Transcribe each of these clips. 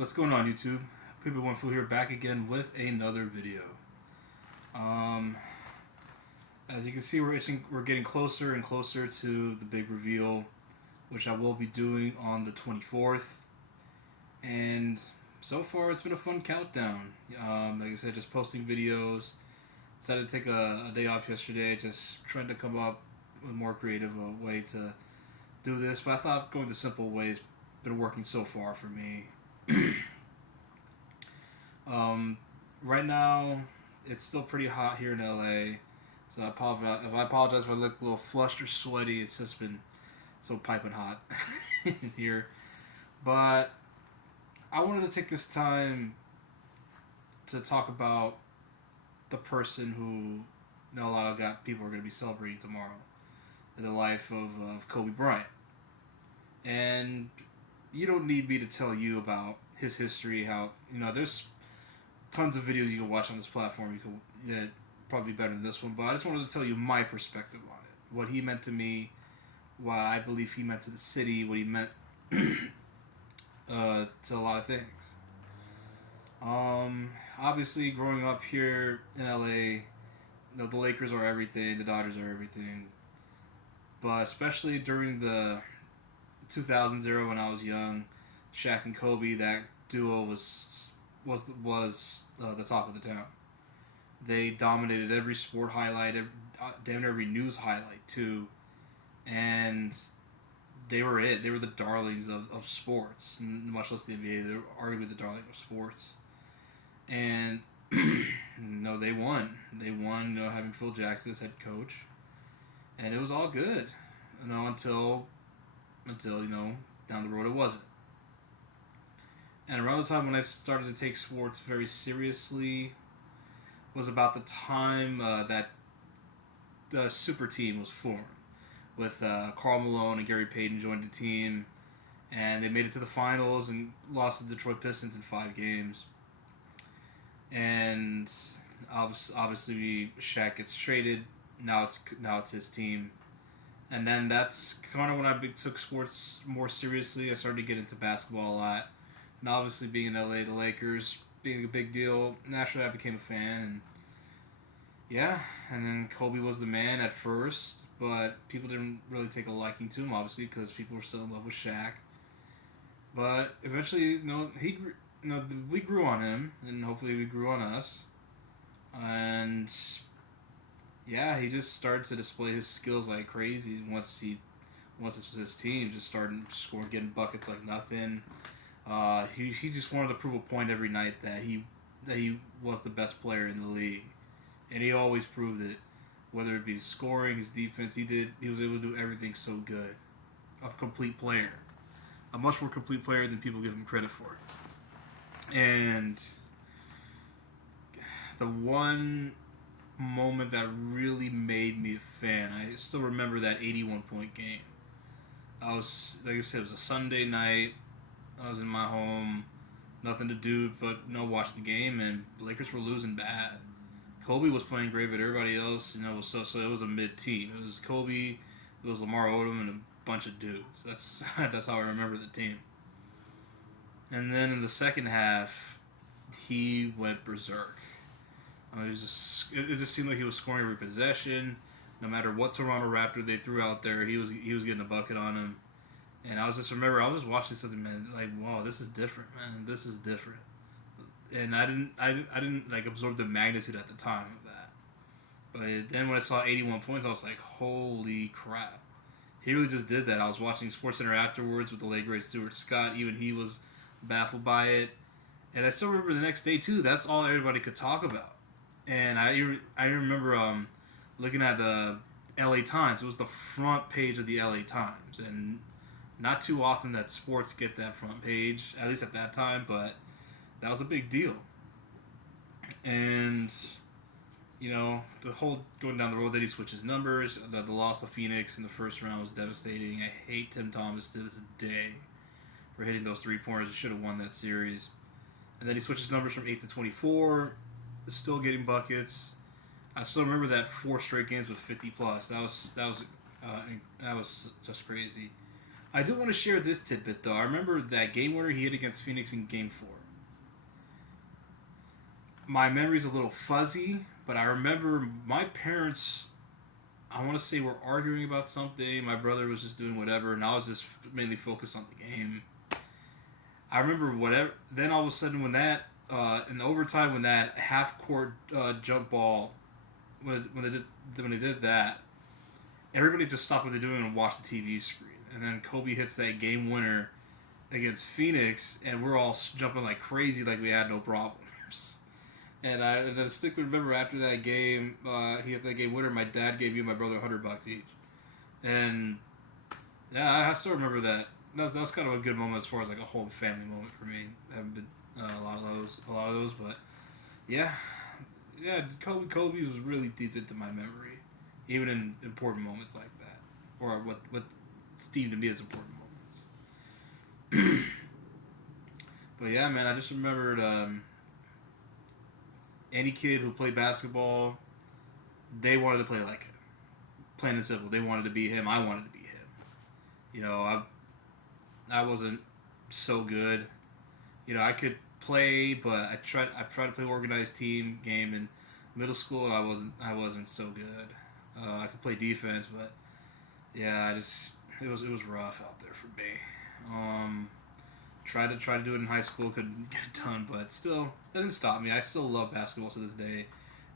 What's going on, YouTube? People One Food here, back again with another video. Um, as you can see, we're getting closer and closer to the big reveal, which I will be doing on the 24th. And so far, it's been a fun countdown. Like I said, just posting videos. Decided to take a day off yesterday, just trying to come up with a more creative way to do this. But I thought going the simple way has been working so far for me. Right now, it's still pretty hot here in LA, so I apologize if I look a little flushed or sweaty. It's just been so piping hot in here. But I wanted to take this time to talk about the person who a lot of people are going to be celebrating tomorrow, in the life of Kobe Bryant. And you don't need me to tell you about his history. How there's tons of videos you can watch on this platform. That probably better than this one, but I just wanted to tell you my perspective on it, what he meant to me, what I believe he meant to the city, what he meant to a lot of things. Obviously, growing up here in LA, the Lakers are everything, the Dodgers are everything, but especially during the 2000s era when I was young, Shaq and Kobe, that duo was the talk of the town. They dominated every sport highlight, damn near every news highlight too, and they were it. They were the darlings of sports, much less the NBA. They were arguably the darling of sports, and they won. They won. Having Phil Jackson as head coach, and it was all good. Until down the road it wasn't. And around the time when I started to take sports very seriously was about the time that the super team was formed, with Karl Malone and Gary Payton joined the team, and they made it to the finals and lost to the Detroit Pistons in 5 games. And obviously Shaq gets traded. Now it's his team. And then that's kind of when I took sports more seriously. I started to get into basketball a lot. And obviously being in LA, the Lakers being a big deal, naturally I became a fan. And yeah, and then Kobe was the man at first, but people didn't really take a liking to him, obviously, because people were still in love with Shaq. But eventually, we grew on him, and hopefully we grew on us. And yeah, he just started to display his skills like crazy once this was his team, just starting scoring, getting buckets like nothing. He just wanted to prove a point every night that he was the best player in the league, and he always proved it. Whether it be his scoring, his defense, he was able to do everything so good. A complete player, a much more complete player than people give him credit for. And the one moment that really made me a fan, I still remember that 81-point game. Like I said, it was a Sunday night. I was in my home, nothing to do but watch the game, and the Lakers were losing bad. Kobe was playing great, but everybody else, was so it was a mid team. It was Kobe, it was Lamar Odom, and a bunch of dudes. That's how I remember the team. And then in the second half, he went berserk. It just seemed like he was scoring every possession. No matter what Toronto Raptor they threw out there, he was getting a bucket on him. And I was just watching something, man, like, wow, this is different, man. This is different. And I didn't like absorb the magnitude at the time of that. But then when I saw 81 points, I was like, holy crap. He really just did that. I was watching SportsCenter afterwards with the late great Stuart Scott. Even he was baffled by it. And I still remember the next day too. That's all everybody could talk about. And I remember looking at the LA Times. It was the front page of the LA Times, and not too often that sports get that front page, at least at that time, but that was a big deal. And the whole going down the road that he switches numbers, the loss of Phoenix in the first round was devastating. I hate Tim Thomas to this day for hitting those 3-pointers. He should have won that series. And then he switches numbers from 8 to 24. Still getting buckets. I still remember that 4 straight games with 50 plus. That was just crazy. I do want to share this tidbit though. I remember that game winner he hit against Phoenix in Game 4. My memory's a little fuzzy, but I remember my parents, I want to say, were arguing about something. My brother was just doing whatever, and I was just mainly focused on the game. I remember whatever. Then all of a sudden, when that in the overtime, when that half court jump ball, when they did that, everybody just stopped what they're doing and watched the TV screen. And then Kobe hits that game winner against Phoenix, and we're all jumping like crazy, like we had no problems. And I distinctly remember after that game, he hit that game winner. My dad gave me and my brother $100 each, and yeah, I still remember that. That was kind of a good moment as far as like a whole family moment for me. I haven't been a lot of those, but yeah, yeah. Kobe was really deep into my memory, even in important moments like that, or what seemed to me as important moments. But yeah, man, I just remembered any kid who played basketball, they wanted to play like him. Plain and simple, they wanted to be him. I wanted to be him. You know, I wasn't so good. You know, I could play, but I tried to play organized team game in middle school, and I wasn't so good. I could play defense, but yeah, it was rough out there for me. Tried to do it in high school, couldn't get it done, but still, that didn't stop me. I still love basketball to this day.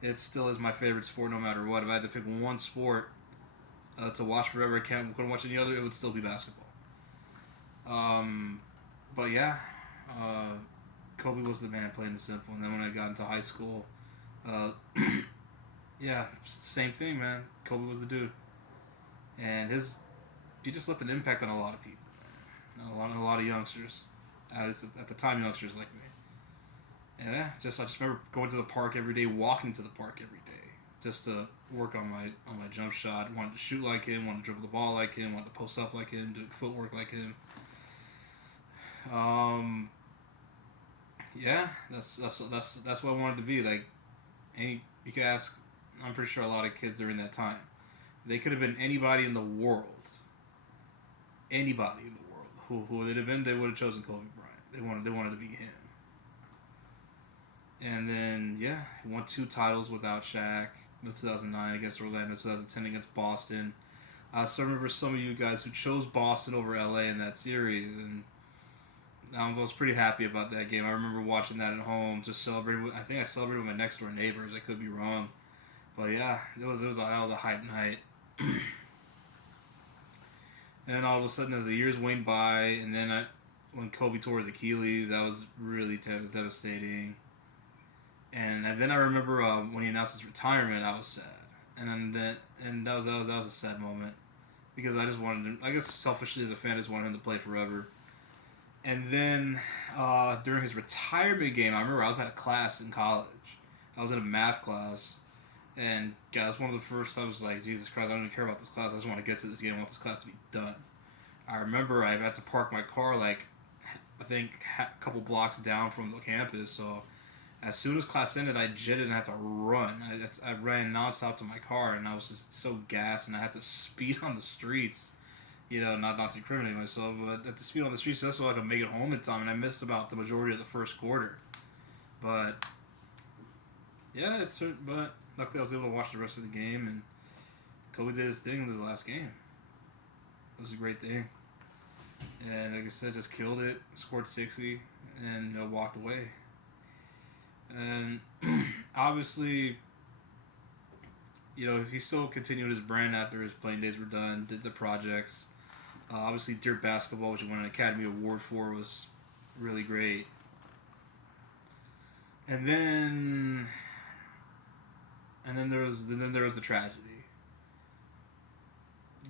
It still is my favorite sport, no matter what. If I had to pick one sport to watch forever, couldn't watch any other, it would still be basketball. Um, but yeah, uh, Kobe was the man, plain and simple. And then when I got into high school, uh, yeah, same thing, man. Kobe was the dude, and he just left an impact on a lot of people, man. A lot of youngsters, at least at the time, youngsters like me. And yeah, I just remember going to the park every day, walking to the park every day, just to work on my jump shot. Wanted to shoot like him, wanted to dribble the ball like him, wanted to post up like him, do footwork like him. Um, yeah, that's what I wanted to be. Like any, you could ask. I'm pretty sure a lot of kids during that time, they could have been anybody in the world. Anybody in the world who would it have been, they would have chosen Kobe Bryant. They wanted to be him. And then yeah, he won 2 titles without Shaq. In 2009 against Orlando, 2010 against Boston. I still remember some of you guys who chose Boston over LA in that series, and I was pretty happy about that game. I remember watching that at home, just celebrating. I think I celebrated with my next door neighbors. I could be wrong, but yeah, that was a hype night. And then all of a sudden, as the years went by, and then when Kobe tore his Achilles, that was really devastating. And then I remember when he announced his retirement, I was sad, and that was a sad moment because I just wanted him. I guess selfishly as a fan, I just wanted him to play forever. And then during his retirement game, I remember I was at a class in college. I was in a math class, and yeah, that's one of the first times I was like, Jesus Christ, I don't even care about this class. I just want to get to this game. I want this class to be done. I remember I had to park my car like I think a couple blocks down from the campus, so as soon as class ended, I jetted and had to run. I ran nonstop to my car, and I was just so gassed, and I had to speed on the streets. You know, not to incriminate myself, but at the speed on the streets just so I could make it home in time, and I missed about the majority of the first quarter. But yeah, but luckily I was able to watch the rest of the game, and Kobe did his thing in his last game. It was a great thing, and like I said, just killed it, scored 60, and walked away. And obviously, he still continued his brand after his playing days were done, did the projects. Obviously, Dirt Basketball, which he won an Academy Award for, was really great. And then there was the tragedy.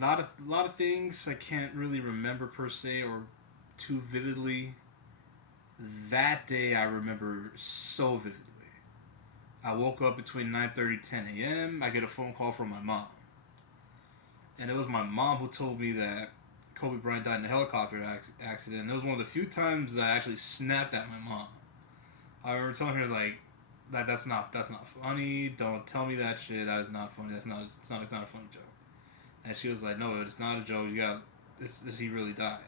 A lot of things I can't really remember per se or too vividly. That day I remember so vividly. I woke up between 9:30 and 10 a.m. I get a phone call from my mom. And it was my mom who told me that Kobe Bryant died in a helicopter accident. And it was one of the few times that I actually snapped at my mom. I remember telling her, like, that's not funny. Don't tell me that shit. That is not funny. It's not a funny joke. And she was like, no, it's not a joke. he really died.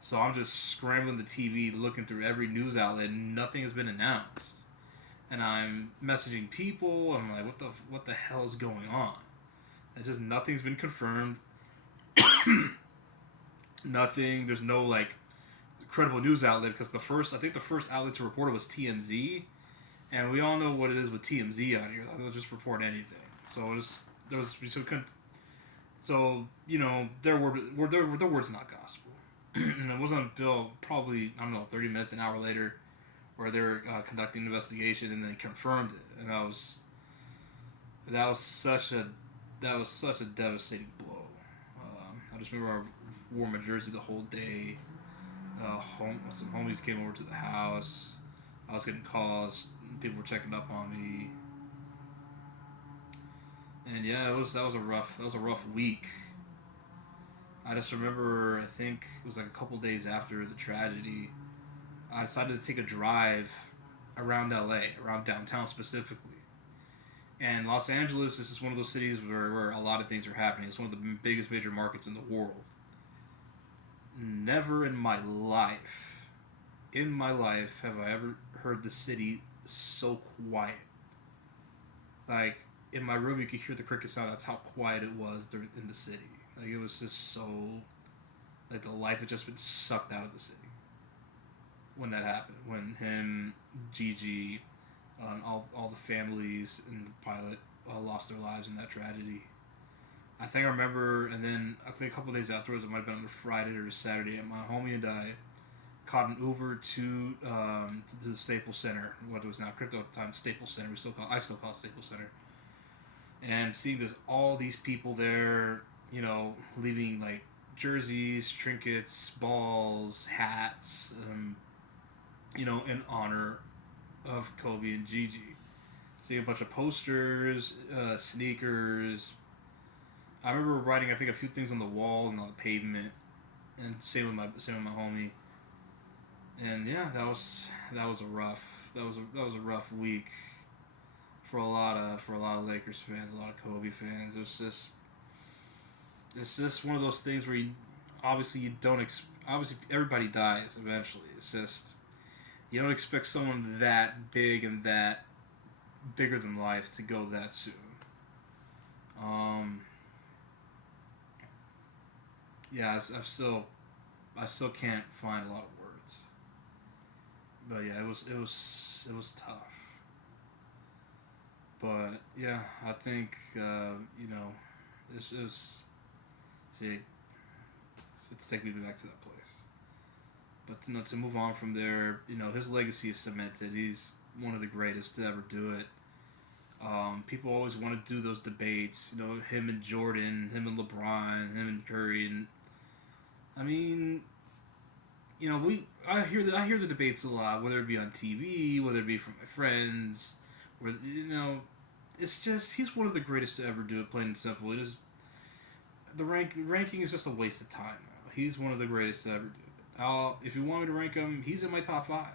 So I'm just scrambling the TV, looking through every news outlet, and nothing has been announced. And I'm messaging people. I'm like, what the hell is going on? And just nothing's been confirmed. Nothing. There's no like credible news outlet because I think the first outlet to report it was TMZ, and we all know what it is with TMZ out here. They'll just report anything. So their word's not gospel. And it wasn't until probably, I don't know, 30 minutes, an hour later, where they were conducting an investigation and they confirmed it. And that was such a devastating blow. I just remember I wore my jersey the whole day. Some homies came over to the house. I was getting calls. People were checking up on me. And yeah, that was a rough week. I just remember, I think it was like a couple days after the tragedy, I decided to take a drive around LA, around downtown specifically. And Los Angeles is just one of those cities where a lot of things are happening. It's one of the biggest major markets in the world. Never in my life have I ever heard the city so quiet. Like, in my room you could hear the cricket sound. That's how quiet it was in the city. Like, it was just so, like, the life had just been sucked out of the city when that happened. When him, Gigi, and all the families and the pilot lost their lives in that tragedy. I think I remember, and then I think a couple of days afterwards, it might have been on a Friday or a Saturday, and my homie and I caught an Uber to the Staples Center, what was now Crypto at the time, Staples Center. I still call it Staples Center. And seeing all these people there, leaving like jerseys, trinkets, balls, hats, in honor of Kobe and Gigi. Seeing a bunch of posters, sneakers. I remember writing, I think, a few things on the wall and on the pavement, and same with my homie. And yeah, that was a rough week for a lot of Lakers fans, a lot of Kobe fans. It's just one of those things where obviously everybody dies eventually. It's just you don't expect someone that big and that bigger than life to go that soon. Yeah, I still can't find a lot of words. But yeah, it was tough. But yeah, I think it's take me back to that place. But to move on from there, his legacy is cemented. He's one of the greatest to ever do it. People always want to do those debates, him and Jordan, him and LeBron, him and Curry, and I mean, I hear the debates a lot, whether it be on TV, whether it be from my friends, where it's just he's one of the greatest to ever do it. Plain and simple. It is the ranking is just a waste of time now. He's one of the greatest to ever do it. If you want me to rank him, he's in my top 5.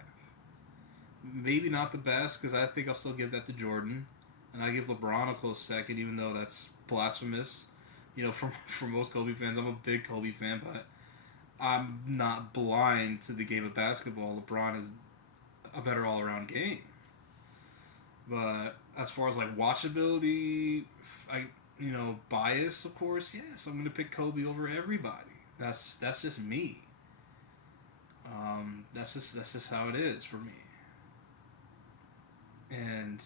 Maybe not the best because I think I'll still give that to Jordan, and I give LeBron a close second, even though that's blasphemous. For most Kobe fans, I'm a big Kobe fan, but I'm not blind to the game of basketball. LeBron is a better all-around game. But as far as like watchability, bias, of course, yes, I'm gonna pick Kobe over everybody. That's just me. That's just how it is for me. And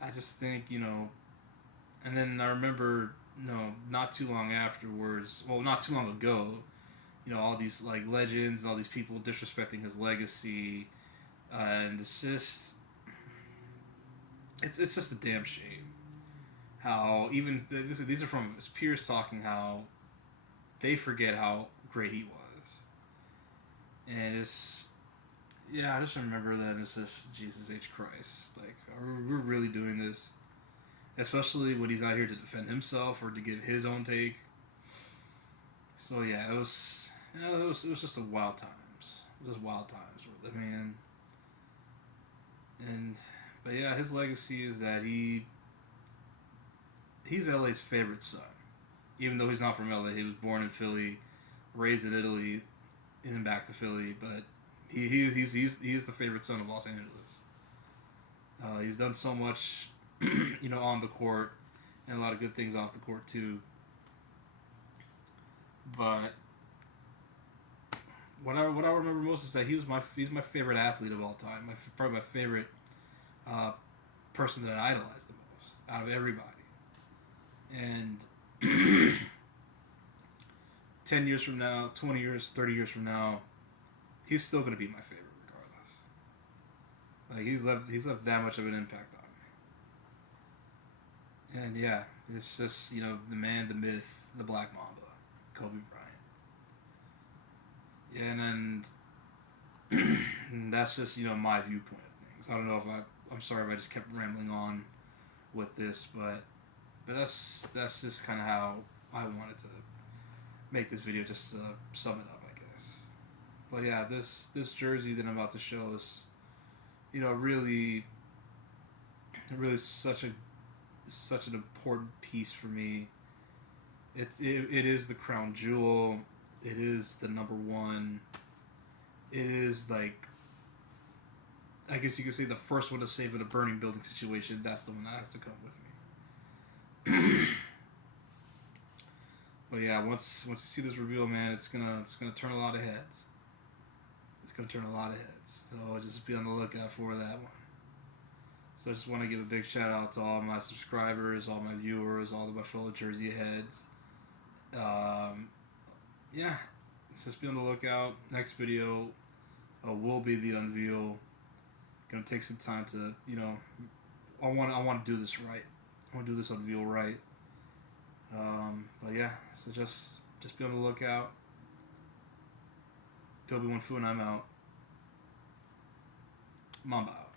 I just think, and then I remember, not too long afterwards, well, not too long ago, all these like legends and all these people disrespecting his legacy, and it's just a damn shame how even these are from his peers talking how they forget how great he was, and I just remember that it's just Jesus H. Christ, like we're really doing this, especially when he's not here to defend himself or to give his own take. So yeah, it was just a wild times. It was just wild times we're living in. But yeah, his legacy is that he's LA's favorite son. Even though he's not from LA, he was born in Philly, raised in Italy, and then back to Philly. But he is the favorite son of Los Angeles. He's done so much, on the court, and a lot of good things off the court too. But what I remember most is that he's my favorite athlete of all time. Probably my favorite person that I idolized the most out of everybody. And 10 years from now, 20 years, 30 years from now, he's still gonna be my favorite regardless. Like he's left that much of an impact on me. And yeah, it's just the man, the myth, the Black Mamba, Kobe Bryant. Yeah, and that's just my viewpoint of things. I don't know if I'm sorry if I just kept rambling on with this, but that's just kind of how I wanted to make this video, just to sum it up, I guess. But yeah, this jersey that I'm about to show is, really, really such an important piece for me. It is the crown jewel. It is the number one. It is like, I guess you could say, the first one to save in a burning building situation. That's the one that has to come with me. But yeah, once you see this reveal, man, it's gonna turn a lot of heads. It's gonna turn a lot of heads. So just be on the lookout for that one. So I just want to give a big shout out to all my subscribers, all my viewers, all of my fellow Jersey heads. Yeah, so just be on the lookout. Next video will be the unveil. Gonna take some time to, I want to do this right. I want to do this unveil right. But yeah, so just be on the lookout. Kobe One Fu and I'm out. Mamba out.